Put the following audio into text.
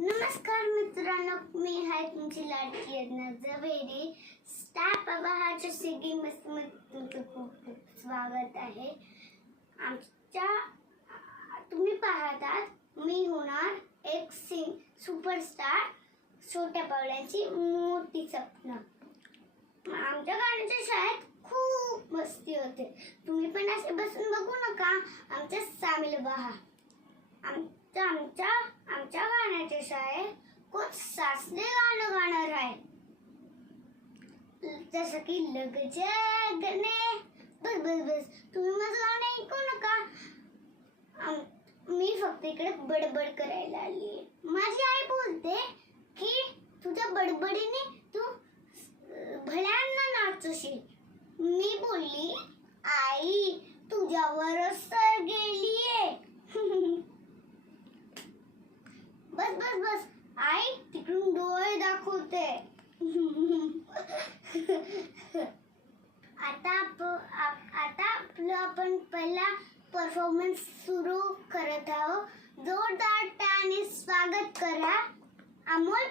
नमस्कार मित्रांनो, मी आहे तुमची लाडकी अदना जवेरी. स्टार प्रवाहाच्या सिगीमध्ये तुमचं खूप खूप स्वागत आहे. तुम्ही पाहतात मी होणार एक सुपरस्टार. छोट्या पावलांची मोठी स्वप्न. आमच्या गाण्याच्या शाळेत खूप मस्ती होते. तुम्ही पण असे बसून बघू नका, आमच्या सामील व्हा. आमच्या गाण्याच्या शाळेत खूप सासले गाणं गाणार आहे, जसं की लग जा गले. बस बस बस, तुम्ही माझं गाणं ऐकू नका. मी फक्त इकडे बडबड करायला आली. माझी आई बोलते की तुझ्या बडबडीने तू भल्यांना नाचवशील. मी बोलली, आई तुझ्यावरच सर गेलीये. बस बस बस, आई तिकडून डोळे दाखवते. आता आपण पहिला परफॉर्मन्स सुरू करत आहोत. जोरदार टाळ्याने स्वागत करा अमोल